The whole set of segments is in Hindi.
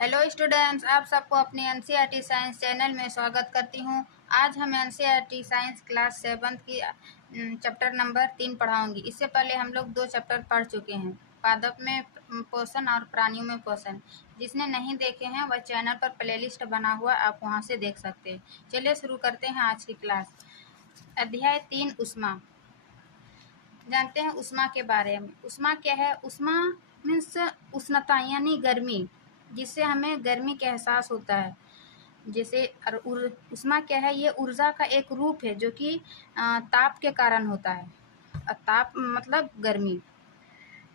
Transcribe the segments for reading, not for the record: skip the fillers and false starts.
हेलो स्टूडेंट्स, आप सबको अपने एनसीईआरटी साइंस चैनल में स्वागत करती हूँ। आज हम एनसीईआरटी साइंस क्लास 7 की चैप्टर नंबर 3 पढ़ाऊंगी। इससे पहले हम लोग 2 चैप्टर पढ़ चुके हैं, पादप में पोषण और प्राणियों में पोषण। जिसने नहीं देखे हैं वह चैनल पर प्लेलिस्ट बना हुआ, आप वहाँ से देख सकते हैं। चलिए शुरू करते हैं आज की क्लास। अध्याय 3 ऊष्मा। जानते हैं ऊष्मा के बारे में। ऊष्मा क्या है? ऊष्मा मीन्स उष्णता यानी गर्मी, जिससे हमें गर्मी का एहसास होता है। जैसे ऊष्मा क्या है? ये ऊर्जा का एक रूप है जो कि ताप के कारण होता है। ताप मतलब गर्मी।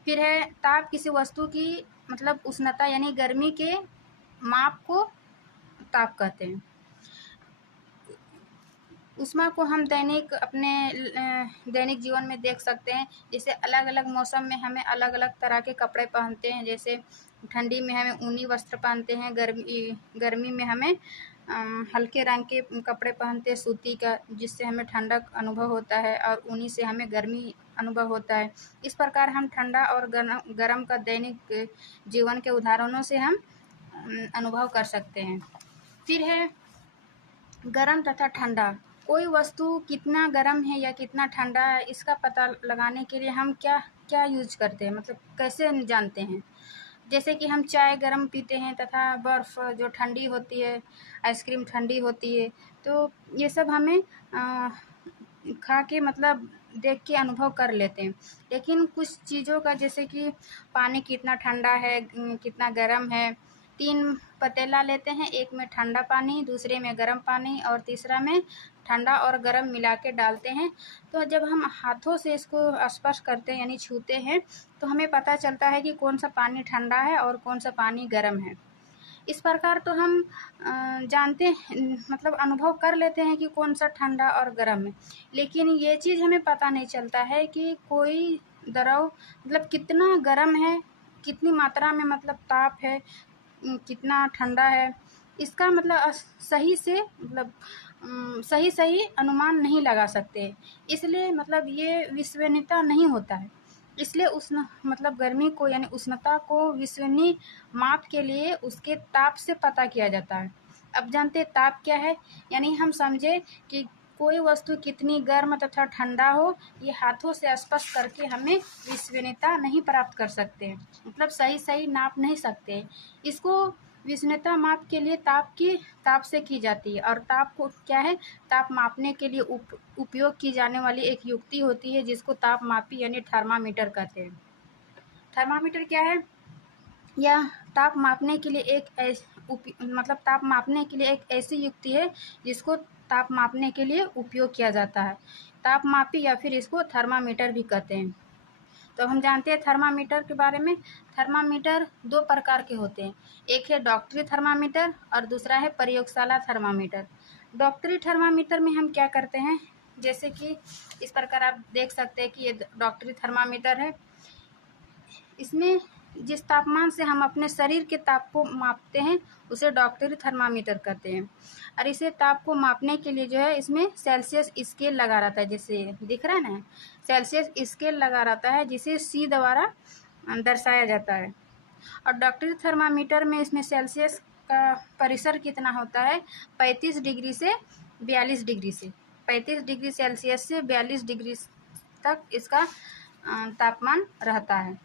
फिर है ताप किसी वस्तु की मतलब उष्णता यानी गर्मी के माप को ताप कहते हैं। ऊष्मा को हम दैनिक जीवन में देख सकते हैं। जैसे अलग अलग मौसम में हमें अलग अलग तरह के कपड़े पहनते हैं। जैसे ठंडी में हमें ऊनी वस्त्र पहनते हैं, गर्मी में हमें हल्के रंग के कपड़े पहनते हैं सूती का, जिससे हमें ठंडक अनुभव होता है, और ऊनी से हमें गर्मी अनुभव होता है। इस प्रकार हम ठंडा और गर्म का दैनिक जीवन के उदाहरणों से हम अनुभव कर सकते हैं। फिर है गर्म तथा ठंडा। कोई वस्तु कितना गर्म है या कितना ठंडा है, इसका पता लगाने के लिए हम क्या क्या यूज करते हैं, मतलब कैसे जानते हैं। जैसे कि हम चाय गर्म पीते हैं तथा बर्फ़ जो ठंडी होती है, आइसक्रीम ठंडी होती है। तो ये सब हमें खा के मतलब देख के अनुभव कर लेते हैं। लेकिन कुछ चीज़ों का, जैसे कि पानी कितना ठंडा है, कितना गर्म है। 3 पतीला लेते हैं, एक में ठंडा पानी, दूसरे में गर्म पानी और तीसरा में ठंडा और गर्म मिला के डालते हैं। तो जब हम हाथों से इसको स्पर्श करते हैं यानी छूते हैं, तो हमें पता चलता है कि कौन सा पानी ठंडा है और कौन सा पानी गर्म है। इस प्रकार तो हम जानते मतलब अनुभव कर लेते हैं कि कौन सा ठंडा और गर्म है। लेकिन ये चीज़ हमें पता नहीं चलता है कि कोई द्रव मतलब कितना गर्म है, कितनी मात्रा में मतलब ताप है, कितना ठंडा है। इसका मतलब सही से मतलब सही अनुमान नहीं लगा सकते। इसलिए मतलब ये विश्वसनीयता नहीं होता है। इसलिए मतलब गर्मी को यानी उष्णता को विश्वसनीय माप के लिए उसके ताप से पता किया जाता है। अब जानते हैं ताप क्या है? यानी हम समझे कि कोई वस्तु कितनी गर्म तथा ठंडा हो, ये हाथों से स्पर्श करके हमें विश्वसनीयता नहीं प्राप्त कर सकते, मतलब सही नाप नहीं सकते। इसको विश्वसनीयता माप के लिए ताप से की जाती है। और ताप को क्या है? ताप मापने के लिए उपयोग की जाने वाली एक युक्ति होती है, जिसको ताप मापी यानी थर्मामीटर कहते हैं। थर्मामीटर क्या है? यह ताप मापने के लिए ताप मापने के लिए एक ऐसी युक्ति है जिसको ताप मापने के लिए उपयोग किया जाता है। ताप मापी या फिर इसको थर्मामीटर भी कहते हैं। तो हम जानते हैं थर्मामीटर के बारे में। थर्मामीटर 2 प्रकार के होते हैं, एक है डॉक्टरी थर्मामीटर और दूसरा है प्रयोगशाला थर्मामीटर। डॉक्टरी थर्मामीटर में हम क्या करते हैं, जैसे कि इस प्रकार आप देख सकते हैं कि ये डॉक्टरी थर्मामीटर है। इसमें जिस तापमान से हम अपने शरीर के ताप को मापते हैं उसे डॉक्टरी थर्मामीटर कहते हैं। और इसे ताप को मापने के लिए जो है इसमें सेल्सियस स्केल लगा रहता है, जैसे दिख रहा है ना, सेल्सियस स्केल लगा रहता है, जिसे सी द्वारा दर्शाया जाता है। और डॉक्टरी थर्मामीटर में इसमें सेल्सियस का परिसर कितना होता है? 35 डिग्री से 42 डिग्री से 35 डिग्री सेल्सियस से 42 डिग्री तक इसका तापमान रहता है।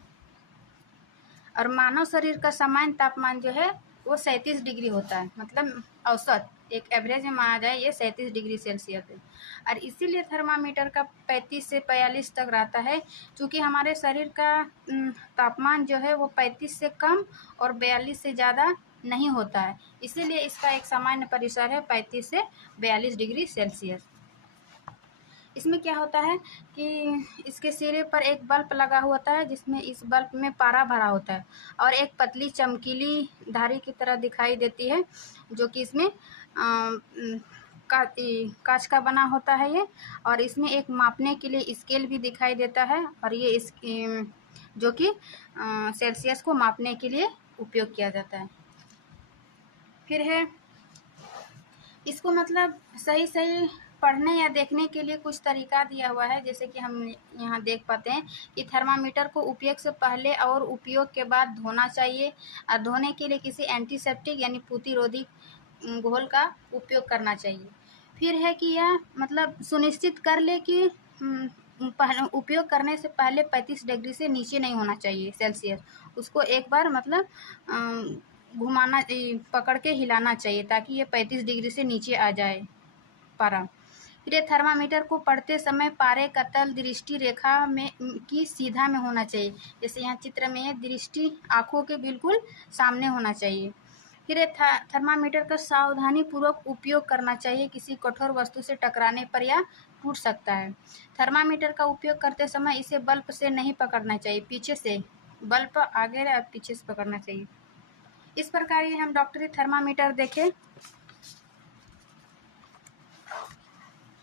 और मानव शरीर का सामान्य तापमान जो है वो 37 डिग्री होता है, मतलब औसत एक एवरेज में माना जाए ये 37 डिग्री सेल्सियस है। और इसीलिए थर्मामीटर का 35 से 42 तक रहता है, क्योंकि हमारे शरीर का तापमान जो है वो 35 से कम और 42 से ज़्यादा नहीं होता है। इसीलिए इसका एक सामान्य परिसर है 35 से 42 डिग्री सेल्सियस। इसमें क्या होता है कि इसके सिरे पर एक बल्ब लगा होता है, जिसमें इस बल्ब में पारा भरा होता है और एक पतली चमकीली धारी की तरह दिखाई देती है, जो कि इसमें कांच का बना होता है ये। और इसमें एक मापने के लिए स्केल भी दिखाई देता है, और ये इस जो कि सेल्सियस को मापने के लिए उपयोग किया जाता है। फिर है इसको मतलब सही पढ़ने या देखने के लिए कुछ तरीका दिया हुआ है, जैसे कि हम यहाँ देख पाते हैं कि थर्मामीटर को उपयोग से पहले और उपयोग के बाद धोना चाहिए और धोने के लिए किसी एंटीसेप्टिक यानी प्रतिरोधी घोल का उपयोग करना चाहिए। फिर है कि यह मतलब सुनिश्चित कर ले कि उपयोग करने से पहले 35 डिग्री से नीचे नहीं होना चाहिए सेल्सियस। उसको एक बार मतलब घुमाना, पकड़ के हिलाना चाहिए ताकि ये 35 डिग्री से नीचे आ जाए पारा। फिर ये थर्मामीटर को पढ़ते समय पारे का तल दृष्टि रेखा में की सीधा में होना चाहिए, जैसे यहाँ चित्र में है, दृष्टि आँखों के बिल्कुल सामने होना चाहिए। फिर ये थर्मामीटर का सावधानी पूर्वक उपयोग करना चाहिए, किसी कठोर वस्तु से टकराने पर या टूट सकता है। थर्मामीटर का उपयोग करते समय इसे बल्ब से नहीं पकड़ना चाहिए, पीछे से, बल्ब आगे और पीछे से पकड़ना चाहिए। इस प्रकार ये हम डॉक्टरी थर्मामीटर देखें।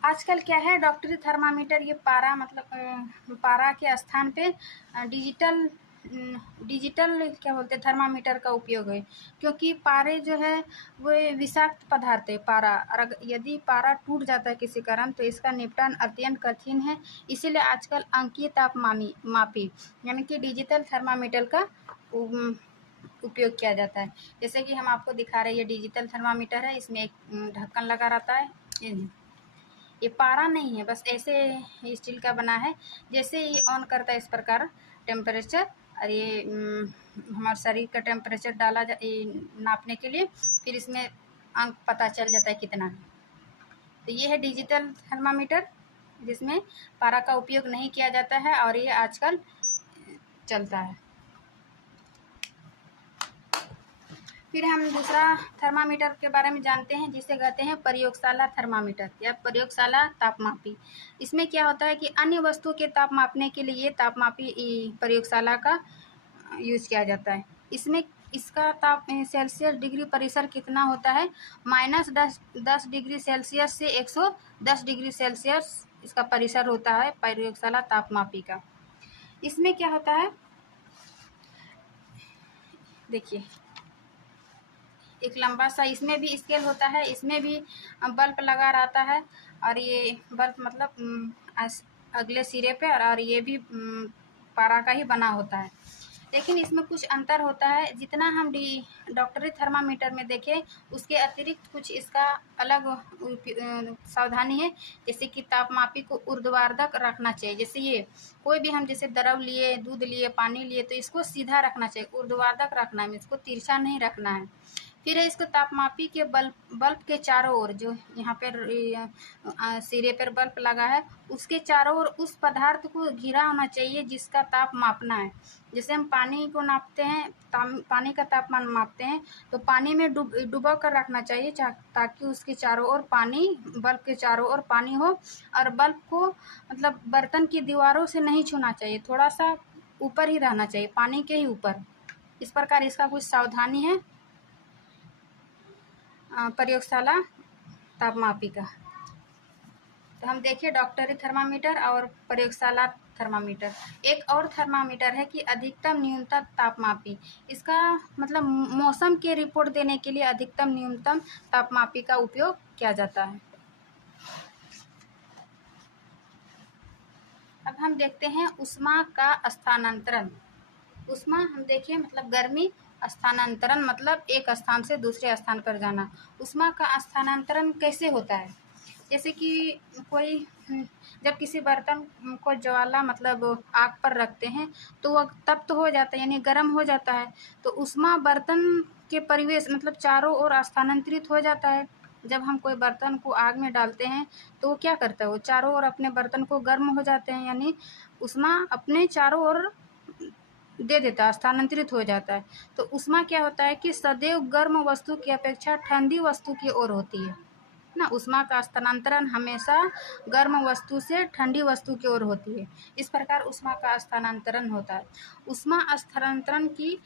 आजकल क्या है, डॉक्टरी थर्मामीटर ये पारा मतलब पारा के स्थान पे डिजिटल क्या बोलते हैं थर्मामीटर का उपयोग है, क्योंकि पारे जो है वो विषाक्त पदार्थ है पारा, और यदि पारा टूट जाता है किसी कारण तो इसका निपटान अत्यंत कठिन है। इसीलिए आजकल अंकीय तापमापी यानी कि डिजिटल थर्मामीटर का उपयोग किया जाता है। जैसे कि हम आपको दिखा रहे हैं, ये डिजिटल थर्मामीटर है, इसमें एक ढक्कन लगा रहता है। ये पारा नहीं है, बस ऐसे स्टील का बना है। जैसे ये ऑन करता है इस प्रकार टेम्परेचर, और ये हमारे शरीर का टेम्परेचर डाला नापने के लिए, फिर इसमें अंक पता चल जाता है कितना है। तो ये है डिजिटल थर्मामीटर, जिसमें पारा का उपयोग नहीं किया जाता है और ये आजकल चलता है। फिर हम दूसरा थर्मामीटर के बारे में जानते हैं, जिसे कहते हैं प्रयोगशाला थर्मामीटर या प्रयोगशाला तापमापी। इसमें क्या होता है कि अन्य वस्तु के ताप मापने के लिए तापमापी प्रयोगशाला का यूज किया जाता है। इसमें इसका ताप सेल्सियस डिग्री परिसर कितना होता है, -10 डिग्री सेल्सियस से 110 डिग्री सेल्सियस इसका परिसर होता है प्रयोगशाला तापमापी का। इसमें क्या होता है, देखिए एक लंबा सा इसमें भी स्केल होता है, इसमें भी बल्ब लगा रहता है, और ये बल्ब मतलब अगले सिरे पे, और ये भी पारा का ही बना होता है। लेकिन इसमें कुछ अंतर होता है, जितना हम डॉक्टरी थर्मामीटर में देखें उसके अतिरिक्त कुछ इसका अलग सावधानी है। जैसे कि तापमापी को ऊर्ध्वाधर रखना चाहिए, जैसे ये कोई भी हम जैसे द्रव लिए, दूध लिए, पानी लिए, तो इसको सीधा रखना चाहिए, ऊर्ध्वाधर रखना है, इसको तिरछा नहीं रखना है। फिर है इसको तापमापी के बल्ब के चारों ओर, जो यहाँ पर सिरे पर बल्ब लगा है उसके चारों ओर उस पदार्थ को घिरा होना चाहिए जिसका ताप मापना है। जैसे हम पानी को नापते हैं, पानी का तापमान मापते हैं, तो पानी में डुबा कर रखना चाहिए ताकि उसके चारों ओर पानी, बल्ब के चारों ओर पानी हो, और बल्ब को मतलब बर्तन की दीवारों से नहीं छूना चाहिए, थोड़ा सा ऊपर ही रहना चाहिए, पानी के ही ऊपर। इस प्रकार इसका कुछ सावधानी है प्रयोगशाला तापमापी का। तो हम देखिए डॉक्टरी थर्मामीटर और प्रयोगशाला थर्मामीटर। एक और थर्मामीटर है कि अधिकतम न्यूनतम तापमापी। इसका मतलब मौसम के रिपोर्ट देने के लिए अधिकतम न्यूनतम तापमापी का उपयोग किया जाता है। अब हम देखते हैं ऊष्मा का स्थानांतरण। ऊष्मा हम देखिए मतलब गर्मी, स्थानांतरण मतलब एक स्थान से दूसरे स्थान पर जाना। ऊष्मा का स्थानांतरण कैसे होता है, जैसे कि कोई जब किसी बर्तन को ज्वाला मतलब आग पर रखते हैं तो वह तप्त हो जाता है यानी गर्म हो जाता है, तो ऊष्मा बर्तन के परिवेश मतलब चारों ओर स्थानांतरित हो जाता है। जब हम कोई बर्तन को आग में डालते हैं तो वो क्या करता है, वो चारों ओर अपने बर्तन को गर्म हो जाते हैं, यानी ऊष्मा अपने चारों ओर दे देता है, स्थानांतरित हो जाता है। तो ऊष्मा क्या होता है कि सदैव गर्म वस्तु की अपेक्षा ठंडी वस्तु की ओर होती है ना। ऊष्मा का स्थानांतरण हमेशा गर्म वस्तु से ठंडी वस्तु की ओर होती है। इस प्रकार ऊष्मा का स्थानांतरण होता है। ऊष्मा स्थानांतरण की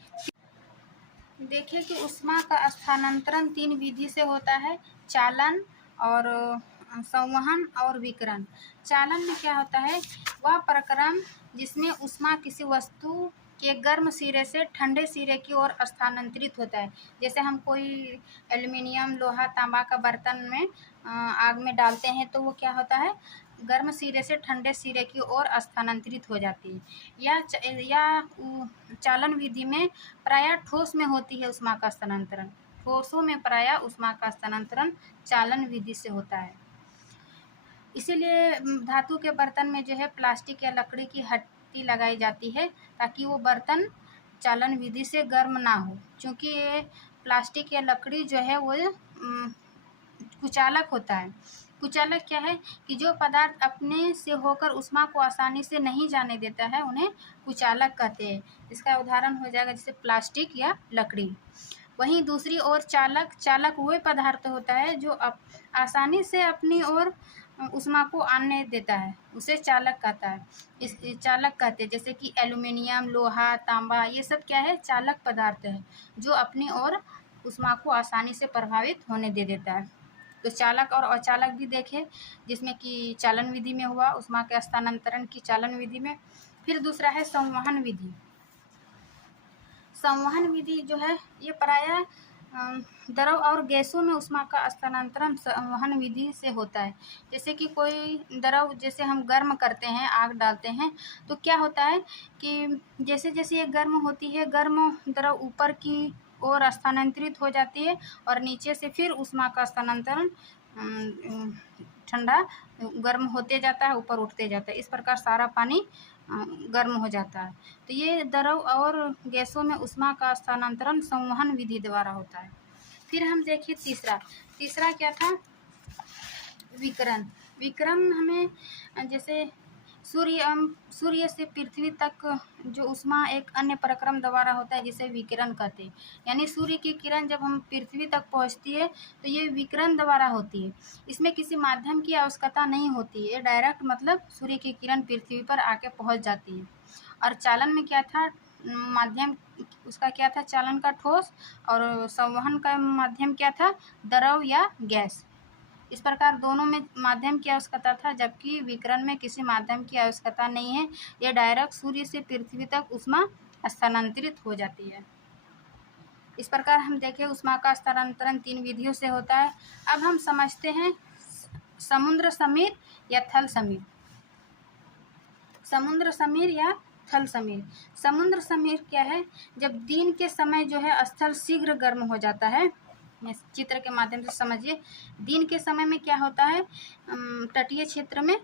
देखिए कि ऊष्मा का स्थानांतरण 3 विधि से होता है, चालन और संवहन और विकिरण। चालन में क्या होता है, वह प्रक्रम जिसमें ऊष्मा किसी वस्तु के गर्म सिरे से ठंडे सिरे की ओर स्थानांतरित होता है। जैसे हम कोई एल्युमिनियम, लोहा, तांबा का बर्तन में आग में डालते हैं तो वो क्या होता है, गर्म सिरे से ठंडे सिरे की ओर स्थानांतरित हो जाती है। चालन विधि में प्रायः ठोस में होती है ऊष्मा का स्थानांतरण। ठोसों में प्रायः ऊष्मा का स्थानांतरण चालन विधि से होता है। इसीलिए धातु के बर्तन में जो है प्लास्टिक या लकड़ी की हड्डी लगाई जाती है ताकि वो बर्तन चालन विधि से गर्म ना हो, क्योंकि ये प्लास्टिक या लकड़ी जो है वो कुचालक होता है। कुचालक क्या है कि जो पदार्थ अपने से होकर ऊष्मा को आसानी से नहीं जाने देता है उन्हें कुचालक कहते हैं। इसका उदाहरण हो जाएगा जैसे प्लास्टिक या लकड़ी। वहीं दूसरी ओर चालक वह पदार्थ होता है जो आसानी से अपनी ओर ऊष्मा को आने देता है, उसे चालक कहता है। इस चालक कहते हैं, जैसे कि एल्युमिनियम, लोहा, तांबा, ये सब क्या है, चालक पदार्थ है जो अपनी ओर ऊष्मा को आसानी से प्रभावित होने दे देता है। तो चालक और अचालक भी देखे, जिसमें कि चालन विधि में हुआ ऊष्मा के स्थानांतरण की चालन विधि में। फिर दूसरा है संवहन विधि। संवहन विधि जो है ये प्रायः द्रव और गैसों में ऊष्मा का स्थानांतरण संवहन विधि से होता है। जैसे कि कोई द्रव, जैसे हम गर्म करते हैं, आग डालते हैं, तो क्या होता है कि जैसे जैसे ये गर्म होती है, गर्म द्रव ऊपर की ओर स्थानांतरित हो जाती है और नीचे से फिर ऊष्मा का स्थानांतरण ठंडा गर्म होते जाता है, ऊपर उठते जाता है। इस प्रकार सारा पानी गर्म हो जाता है। तो ये द्रव और गैसों में ऊष्मा का स्थानांतरण संवहन विधि द्वारा होता है। फिर हम देखिए तीसरा क्या था, विकिरण। विकिरण हमें जैसे सूर्य से पृथ्वी तक जो ऊष्मा एक अन्य प्रक्रम द्वारा होता है जिसे विकिरण कहते हैं। यानी सूर्य की किरण जब हम पृथ्वी तक पहुंचती है तो ये विकिरण द्वारा होती है। इसमें किसी माध्यम की आवश्यकता नहीं होती है, डायरेक्ट मतलब सूर्य की किरण पृथ्वी पर आके पहुंच जाती है। और चालन में क्या था, माध्यम उसका क्या था, चालन का ठोस, और संवहन का माध्यम क्या था, द्रव या गैस। इस प्रकार दोनों में माध्यम की आवश्यकता था, जबकि विकिरण में किसी माध्यम की आवश्यकता नहीं है। यह डायरेक्ट सूर्य से पृथ्वी तक ऊष्मा स्थानांतरित हो जाती है। इस प्रकार हम देखें ऊष्मा का स्थानांतरण 3 विधियों से होता है। अब हम समझते हैं समुद्र समीर या थल समीर। समुद्र समीर या थल समीर। समुद्र समीर क्या है, जब दिन के समय जो है स्थल शीघ्र गर्म हो जाता है। चित्र के माध्यम से समझिए। दिन के समय में क्या होता है, तटीय क्षेत्र में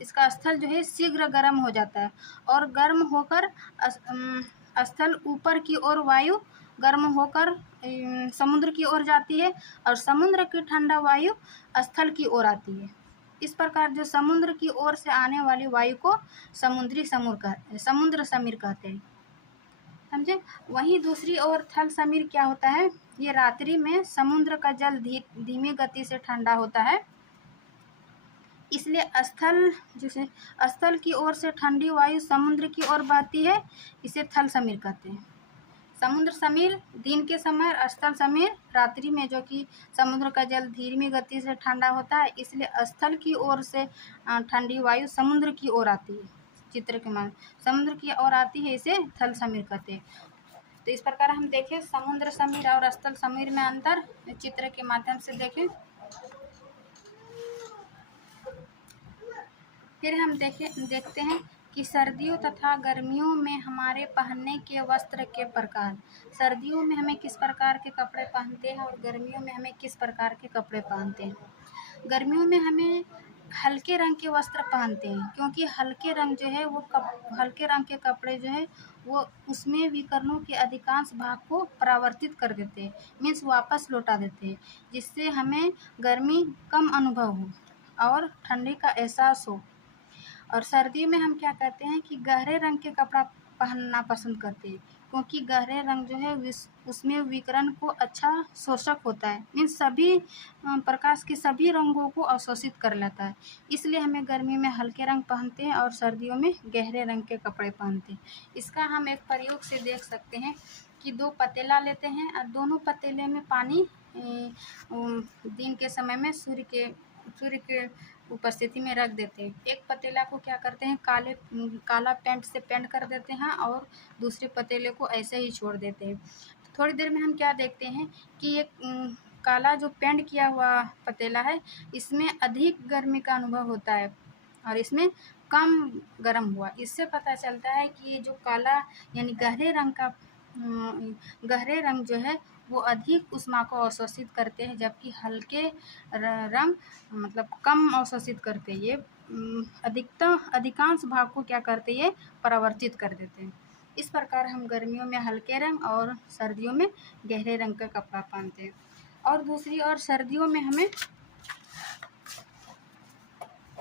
इसका स्थल जो है शीघ्र गर्म हो जाता है और गर्म होकर स्थल ऊपर की ओर वायु गर्म होकर समुद्र की ओर जाती है और समुद्र की ठंडा वायु स्थल की ओर आती है। इस प्रकार जो समुद्र की ओर से आने वाली वायु को समुद्र समीर कहते हैं, समझे। वहीं दूसरी ओर थल समीर क्या होता है, ये रात्रि में समुद्र का जल धीमी गति से ठंडा होता है, इसलिए स्थल की ओर से ठंडी वायु समुद्र की ओर बहती है, इसे थल समीर कहते हैं। समुद्र समीर दिन के समय, स्थल समीर रात्रि में, जो कि समुद्र का जल धीमी गति से ठंडा होता है, इसलिए स्थल की ओर से ठंडी वायु समुद्र की ओर आती है। चित्र के मान समुद्र की ओर आती है, इसे थल समीर कहते हैं। तो इस प्रकार हम देखें समुद्र समीर और स्थल समीर में अंतर चित्र के माध्यम से देखें। फिर हम देखते हैं कि सर्दियों तथा गर्मियों में हमारे पहनने के वस्त्र के प्रकार। सर्दियों में हमें किस प्रकार के कपड़े पहनते हैं और गर्मियों में हमें किस प्रकार के कपड़े पहनते हैं। गर्मियों में हमें हल्के रंग के वस्त्र पहनते हैं, क्योंकि हल्के रंग जो है वो हल्के रंग के कपड़े जो है वो उसमें विकिरणों के अधिकांश भाग को परावर्तित कर देते हैं, मीन्स वापस लौटा देते हैं, जिससे हमें गर्मी कम अनुभव हो और ठंडी का एहसास हो। और सर्दी में हम क्या करते हैं कि गहरे रंग के कपड़ा पहनना पसंद करते हैं, क्योंकि गहरे रंग जो है उसमें विकिरण को अच्छा शोषक होता है, मीन्स सभी प्रकाश के सभी रंगों को अवशोषित कर लेता है। इसलिए हमें गर्मी में हल्के रंग पहनते हैं और सर्दियों में गहरे रंग के कपड़े पहनते हैं। इसका हम एक प्रयोग से देख सकते हैं कि 2 पतीला लेते हैं और दोनों पतीले में पानी दिन के समय में सूर्य के उपस्थिति में रख देते हैं। एक पतीला को क्या करते हैं, काला पेंट से पेंट कर देते हैं और दूसरे पतीले को ऐसे ही छोड़ देते हैं। थोड़ी देर में हम क्या देखते हैं कि एक काला जो पेंट किया हुआ पतीला है, इसमें अधिक गर्मी का अनुभव होता है और इसमें कम गर्म हुआ। इससे पता चलता है कि ये जो काला यानी गहरे रंग जो है वो अधिक ऊष्मा को अवशोषित करते हैं, जबकि हल्के रंग मतलब कम अवशोषित करते हैं। ये अधिकांश भाग को क्या करते हैं, ये परावर्तित कर देते हैं। इस प्रकार हम गर्मियों में हल्के रंग और सर्दियों में गहरे रंग का कपड़ा पहनते हैं। और दूसरी ओर सर्दियों में हमें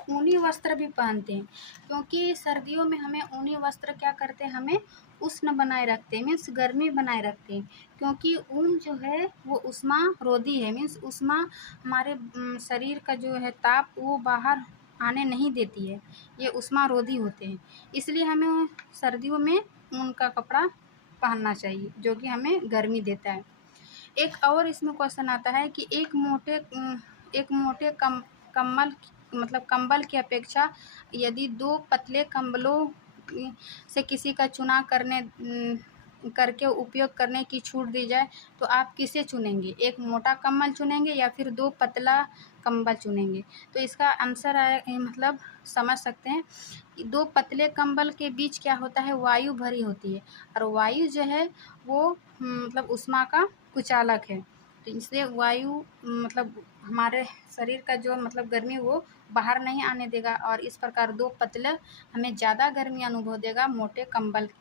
ऊनी वस्त्र भी पहनते हैं, क्योंकि सर्दियों में हमें ऊनी वस्त्र क्या करते हैं, हमें उष्ण बनाए रखते हैं, मीन्स गर्मी बनाए रखते हैं। क्योंकि ऊन जो है वो उष्मा रोधी है, मीन्स उष्मा हमारे शरीर का जो है ताप वो बाहर आने नहीं देती है, ये उष्मा रोधी होते हैं। इसलिए हमें सर्दियों में ऊन का कपड़ा पहनना चाहिए जो कि हमें गर्मी देता है। एक और इसमें क्वेश्चन आता है कि एक मोटे कम्बल मतलब कंबल की अपेक्षा यदि दो पतले कंबलों से किसी का चुनाव करके उपयोग करने की छूट दी जाए तो आप किसे चुनेंगे, एक मोटा कंबल चुनेंगे या फिर दो पतला कंबल चुनेंगे? तो इसका आंसर मतलब समझ सकते हैं कि दो पतले कंबल के बीच क्या होता है, वायु भरी होती है और वायु जो है वो मतलब ऊष्मा का कुचालक है। तो इसलिए वायु मतलब हमारे शरीर का जो मतलब गर्मी वो बाहर नहीं आने देगा और इस प्रकार दो पतले हमें ज़्यादा गर्मी अनुभव देगा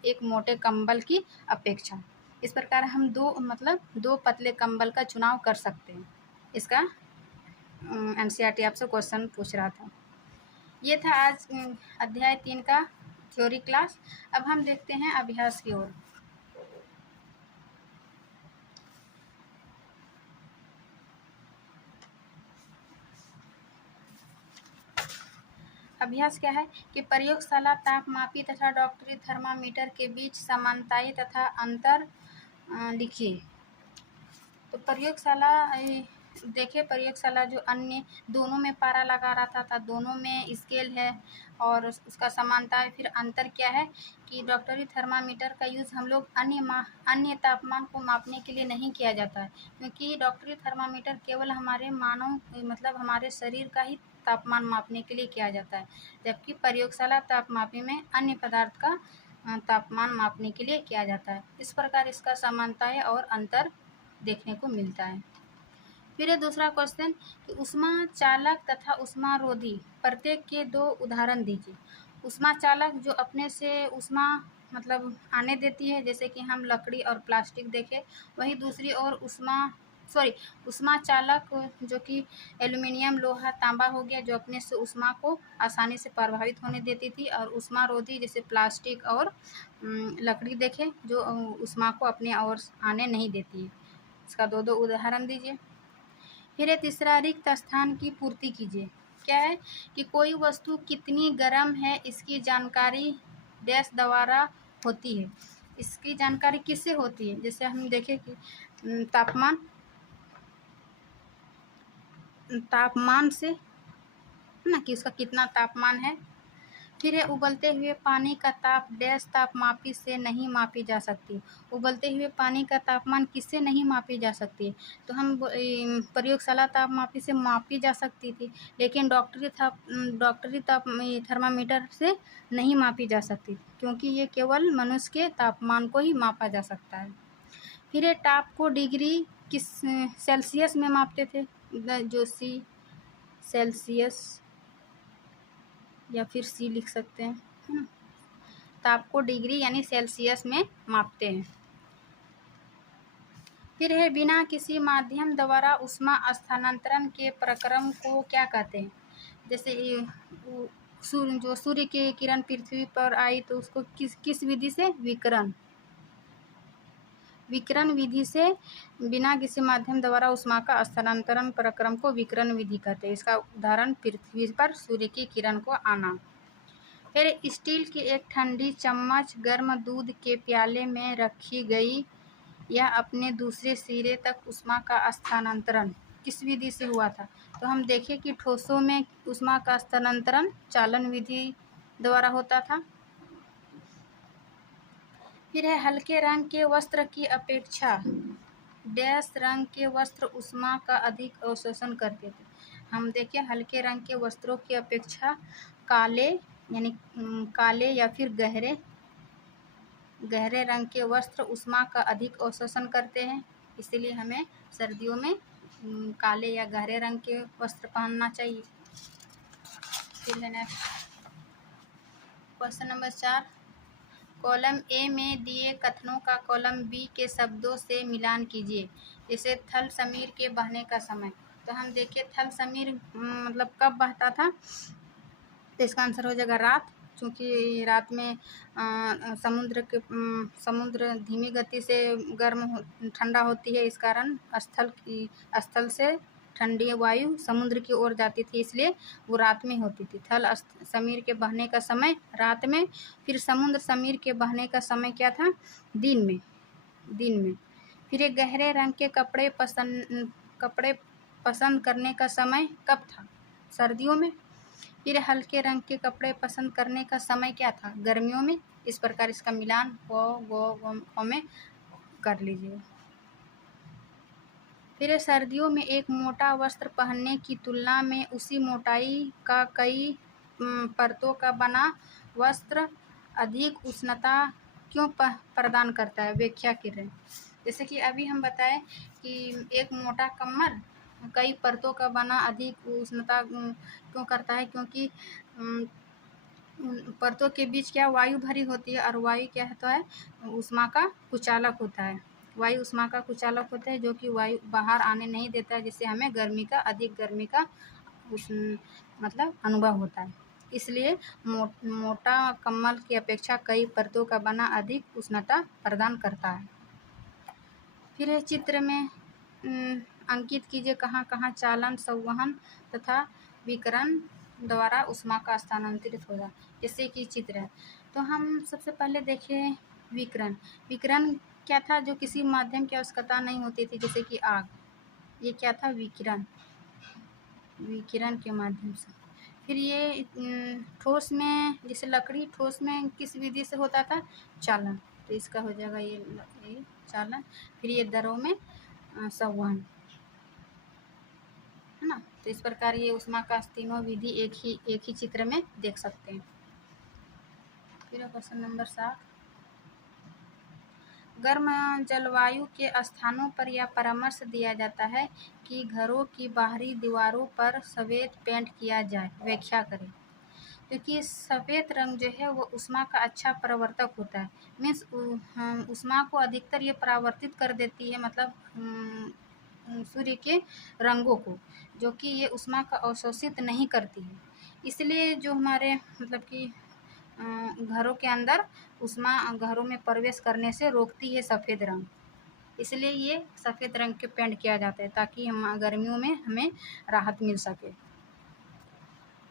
एक मोटे कंबल की अपेक्षा। इस प्रकार हम दो पतले कंबल का चुनाव कर सकते हैं। इसका एनसीईआरटी आपसे क्वेश्चन पूछ रहा था। ये था आज अध्याय 3 का थ्योरी क्लास। अब हम देखते हैं अभ्यास की ओर। अभ्यास क्या है कि प्रयोगशाला तापमापी तथा डॉक्टरी थर्मामीटर के बीच समानताएं तथा अंतर लिखिए। तो प्रयोगशाला जो अन्य दोनों में पारा लगा रहा था दोनों में स्केल है और उसका समानता है। फिर अंतर क्या है कि डॉक्टरी थर्मामीटर का यूज़ हम लोग अन्य तापमान को मापने के लिए नहीं किया जाता है, क्योंकि डॉक्टरी थर्मामीटर केवल हमारे मतलब हमारे शरीर का ही तापमान मापने के लिए किया जाता है, जबकि प्रयोगशाला तापमापी में अन्य पदार्थ का तापमान मापने के लिए किया जाता है। इस प्रकार इसका समानता है और अंतर देखने को मिलता है। फिर है दूसरा क्वेश्चन कि ऊष्मा चालक तथा ऊष्मा रोधी प्रत्येक के दो उदाहरण दीजिए। ऊष्मा चालक जो अपने से ऊष्मा मतलब आने देती है, जैसे कि हम लकड़ी और प्लास्टिक देखें। वहीं दूसरी ओर ऊष्मा चालक जो कि एल्युमिनियम, लोहा, तांबा हो गया, जो अपने से ऊष्मा को आसानी से प्रभावित होने देती थी। और ऊष्मा रोधी जैसे प्लास्टिक और लकड़ी देखें, जो ऊष्मा को अपने ओर आने नहीं देती है। इसका दो उदाहरण दीजिए। फिर तीसरा, रिक्त स्थान की पूर्ति कीजिए। क्या है कि कोई वस्तु कितनी गर्म है इसकी जानकारी डैश द्वारा होती है। इसकी जानकारी किससे होती है? जैसे हम देखें कि तापमान से है ना, कि उसका कितना तापमान है। फिर है उबलते हुए पानी का ताप डैश तापमापी से नहीं मापी जा सकती। उबलते हुए पानी का तापमान किससे नहीं मापी जा सकती? तो हम प्रयोगशाला तापमापी से मापी जा सकती थी, लेकिन डॉक्टरी थर्मामीटर से नहीं मापी जा सकती, क्योंकि ये केवल मनुष्य के तापमान को ही मापा जा सकता है। फिर ये ताप को डिग्री किस सेल्सियस में मापते थे? जो सेल्सियस या फिर सी लिख सकते हैं, है ना। ताप को डिग्री यानी सेल्सियस में मापते हैं। फिर है बिना किसी माध्यम द्वारा ऊष्मा स्थानांतरण के प्रक्रम को क्या कहते हैं? जैसे सूर्य की किरण पृथ्वी पर आई तो उसको किस विधि से? विकिरण विधि से बिना किसी माध्यम द्वारा ऊष्मा का स्थानांतरण प्रक्रम को विकिरण विधि कहते हैं। इसका उदाहरण पृथ्वी पर सूर्य की किरण को आना। फिर स्टील की एक ठंडी चम्मच गर्म दूध के प्याले में रखी गई, यह अपने दूसरे सिरे तक ऊष्मा का स्थानांतरण किस विधि से हुआ था? तो हम देखें कि ठोसों में ऊष्मा का स्थानांतरण चालन विधि द्वारा होता था। फिर है हल्के रंग के वस्त्र की अपेक्षा डैश रंग के वस्त्र ऊष्मा का अधिक अवशोषण करते थे। हम देखिए हल्के रंग के वस्त्रों की अपेक्षा काले यानी काले या फिर गहरे रंग के वस्त्र ऊष्मा का अधिक अवशोषण करते हैं, इसलिए हमें सर्दियों में काले या गहरे रंग के वस्त्र पहनना चाहिए। फिर है next question number 4, column A में दिए कथनों का कॉलम बी के शब्दों से मिलान कीजिए। जैसे थल समीर के बहने का समय, तो हम देखिए थल समीर मतलब कब बहता था, तो इसका आंसर हो जाएगा रात, क्योंकि रात में समुद्र धीमी गति से ठंडा होती है, इस कारण स्थल से ठंडी वायु समुद्र की ओर जाती थी, इसलिए वो रात में होती थी। थल समीर के बहने का समय रात में, फिर समुद्र समीर के बहने का समय क्या था, दिन में। फिर ये गहरे रंग के कपड़े पसंद करने का समय कब था, सर्दियों में। फिर हल्के रंग के कपड़े पसंद करने का समय क्या था, गर्मियों में। इस प्रकार इसका मिलान गो में कर लीजिए। फिर सर्दियों में एक मोटा वस्त्र पहनने की तुलना में उसी मोटाई का कई परतों का बना वस्त्र अधिक उष्णता क्यों प्रदान करता है, व्याख्या करें। जैसे कि अभी हम बताएं कि एक मोटा कम्बल कई परतों का बना अधिक उष्णता क्यों करता है, क्योंकि परतों के बीच क्या वायु भरी होती है, और वायु क्या होता है, उष्मा का कुचालक होता है। वायु उष्मा का कुचालक होता है, जो कि वायु बाहर आने नहीं देता है, जिससे हमें अधिक गर्मी का मतलब अनुभव होता है। इसलिए मोटा कम्बल की अपेक्षा कई परतों का बना अधिक उष्णता प्रदान करता है। फिर चित्र में अंकित कीजिए कहाँ कहाँ चालन, संवहन तथा विकिरण द्वारा उष्मा का स्थानांतरित होगा। जैसे कि चित्र है, तो हम सबसे पहले देखें विकिरण क्या था, जो किसी माध्यम की आवश्यकता नहीं होती थी, जैसे कि आग, ये क्या था, विकिरण के माध्यम से। फिर ये ठोस में, जैसे लकड़ी ठोस में किस विधि से होता था, चालन, तो इसका हो जाएगा ये चालन। फिर ये दरों में संवहन, है ना। तो इस प्रकार ये उष्मा का तीनों विधि एक ही चित्र में देख सकते हैं। फिर क्वेश्चन नंबर 7, गर्म जलवायु के स्थानों पर यह परामर्श दिया जाता है कि घरों की बाहरी दीवारों पर सफ़ेद पेंट किया जाए, व्याख्या करें। क्योंकि सफ़ेद रंग जो है वो उष्मा का अच्छा परावर्तक होता है, मीन्स उष्मा को अधिकतर ये परावर्तित कर देती है, मतलब सूर्य के रंगों को, जो कि ये उष्मा का अवशोषित नहीं करती है। इसलिए जो हमारे मतलब कि घरों के अंदर उष्मा घरों में प्रवेश करने से रोकती है सफ़ेद रंग, इसलिए ये सफ़ेद रंग के पेंट किया जाता है, ताकि हम गर्मियों में हमें राहत मिल सके।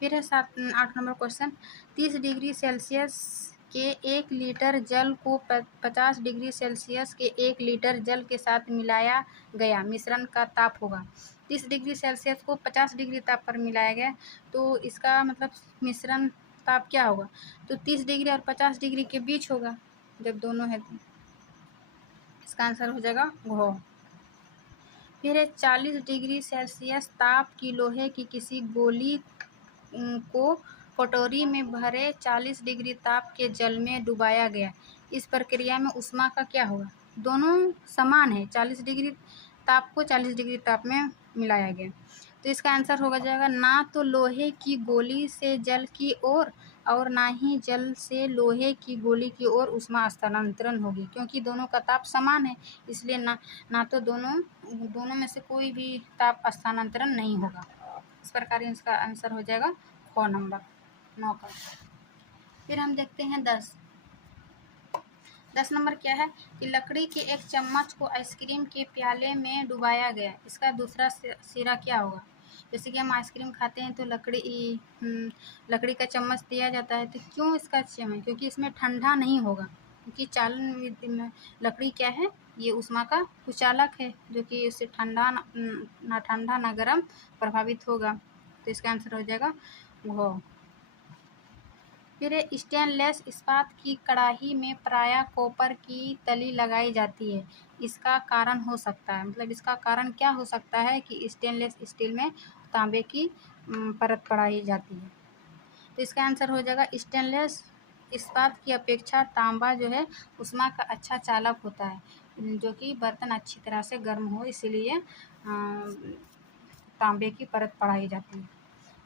फिर है 8 नंबर क्वेश्चन, 30 डिग्री सेल्सियस के 1 लीटर जल को 50 डिग्री सेल्सियस के 1 लीटर जल के साथ मिलाया गया मिश्रण का ताप होगा। 30 डिग्री सेल्सियस को 50 डिग्री ताप पर मिलाया गया, तो इसका मतलब मिश्रण ताप क्या होगा, तो 30 डिग्री और 50 डिग्री के बीच होगा, जब दोनों है तो इसका आंसर हो जाएगा घ। फिर है 40 डिग्री सेल्सियस ताप की लोहे की किसी गोली को कटोरी में भरे 40 डिग्री ताप के जल में डुबाया गया। इस प्रक्रिया में उष्मा का क्या होगा, दोनों समान है, 40 डिग्री ताप को 40 डिग्री ताप में मिलाया गया, तो इसका आंसर होगा जाएगा ना तो लोहे की गोली से जल की ओर और ना ही जल से लोहे की गोली की ओर उष्मा स्थानांतरण होगी, क्योंकि दोनों का ताप समान है, इसलिए ना तो दोनों में से कोई भी ताप स्थानांतरण नहीं होगा। इस प्रकार इसका आंसर हो जाएगा ख नंबर 9 का। फिर हम देखते हैं 10 नंबर क्या है कि लकड़ी के एक चम्मच को आइसक्रीम के प्याले में डुबाया गया, इसका दूसरा सिरा क्या होगा। जैसे कि हम आइसक्रीम खाते हैं तो लकड़ी का चम्मच दिया जाता है, तो क्यों इसका चम्मच, क्योंकि इसमें ठंडा नहीं होगा, क्योंकि चालन विधि में लकड़ी क्या है, ये उष्मा का कुचालक है, जो कि उससे ना ठंडा ना गर्म प्रभावित होगा, तो इसका आंसर हो जाएगा घ। फिर स्टेनलेस इस्पात की कड़ाही में प्रायः कॉपर की तली लगाई जाती है, इसका कारण हो सकता है, मतलब इसका कारण क्या हो सकता है कि स्टेनलेस स्टील में तांबे की परत पड़ाई जाती है। तो इसका आंसर हो जाएगा स्टेनलेस इस्पात की अपेक्षा तांबा जो है ऊष्मा का अच्छा चालक होता है, जो कि बर्तन अच्छी तरह से गर्म हो इसलिए तांबे की परत पड़ाई जाती है।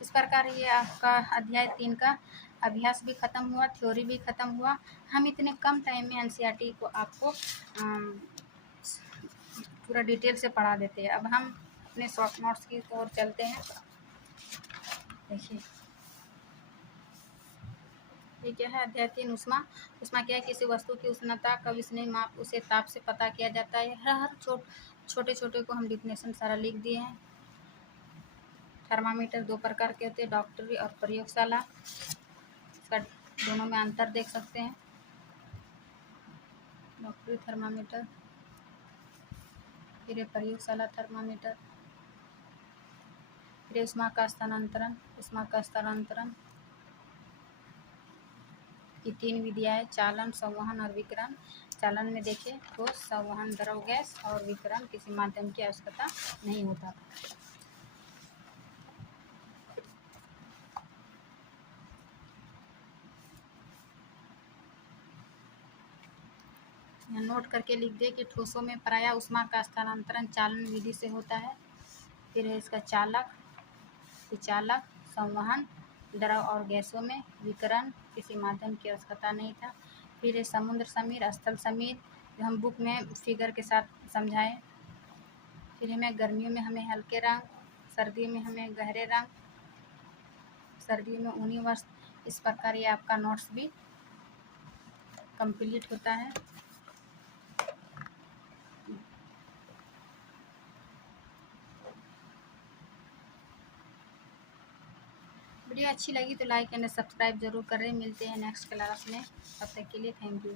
इस प्रकार ये आपका अध्याय 3 का अभ्यास भी ख़त्म हुआ, थ्योरी भी ख़त्म हुआ। हम इतने कम टाइम में एनसीईआरटी को आपको पूरा डिटेल से पढ़ा देते हैं। अब हम अपने शॉर्ट नोट्स की ओर चलते हैं। देखिए ये क्या है, अध्याय 3 ऊष्मा। ऊष्मा क्या है, किसी वस्तु की उष्णता का विश्वसनीय माप उसे ताप से पता किया जाता है। हर छोटे छोटे को हम डिफिनेशन सारा लिख दिए हैं। थर्मामीटर 2 प्रकार के होते हैं, डॉक्टरी और प्रयोगशाला। इसका दोनों में अंतर देख सकते हैं। डॉक्टरी थर्मामीटर, फिर प्रयोगशाला थर्मामीटर, फिर ऊष्मा का स्थानांतरण। ऊष्मा का स्थानांतरण की 3 विधियाँ है, चालन, संवहन और विकिरण। चालन में देखें तो संवहन द्रव गैस और विकिरण किसी माध्यम की आवश्यकता नहीं होता। नोट करके लिख दे कि ठोसों में प्रायः ऊष्मा का स्थानांतरण चालन विधि से होता है। फिर है इसका चालक, चालक, संवहन द्रव और गैसों में, विकिरण किसी माध्यम की आवश्यकता नहीं था। फिर है समुद्र समीर, स्थल समीर, जो हम बुक में फिगर के साथ समझाएं। फिर हमें गर्मियों में हमें हल्के रंग, सर्दियों में हमें गहरे रंग, सर्दियों में ऊनी वस्त्र। इस प्रकार ये आपका नोट्स भी कंप्लीट होता है। वीडियो अच्छी लगी तो लाइक एंड सब्सक्राइब जरूर करें। मिलते हैं नेक्स्ट क्लास में, तब तक के लिए थैंक यू।